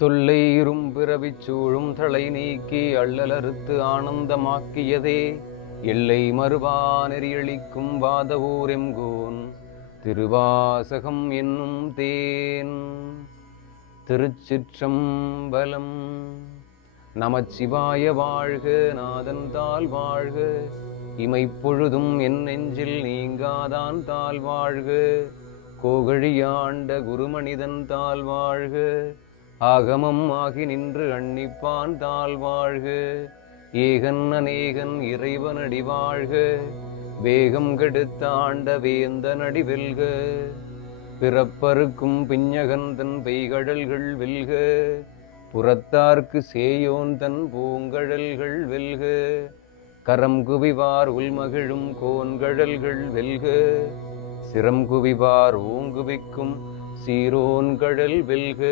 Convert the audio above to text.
தொல்லை இரும்பிறவிச் சூழும் தலை நீக்கி அள்ளலறுத்து ஆனந்தமாக்கியதே எல்லை மறுவா நெறியளிக்கும் வாதவூர் எம்கோன் திருவாசகம் என்னும் தேன். திருச்சிற்றம்பலம். நமச்சிவாய வாழ்க, நாதன் தாள் வாழ்க, இமைப்பொழுதும் என் நெஞ்சில் நீங்காதான் தாள் வாழ்க, கோகழியாண்ட குருமனிதன் தாள் வாழ்க, ஆகமம் ஆகி நின்று அன்னிப்பான் தாள் வாழ்க, ஏகன் அநேகன் இறைவனடி வாழ்க, வேகம் கெடுத்தாண்ட வேந்தனடி வெல்க, பிறப்பருக்கும் பிஞகன் தன் பெய்கடல்கள் வெல்க, புறத்தார்க்கு சேயோன் தன் பூங்கடல்கள் வெல்க, கரம் குவிவார் உள்மகிழும் கோன்கடல்கள் வெல்க, சிரம் குவிவார் ஓங்குவிக்கும் சீரோன்கடல் வெல்க.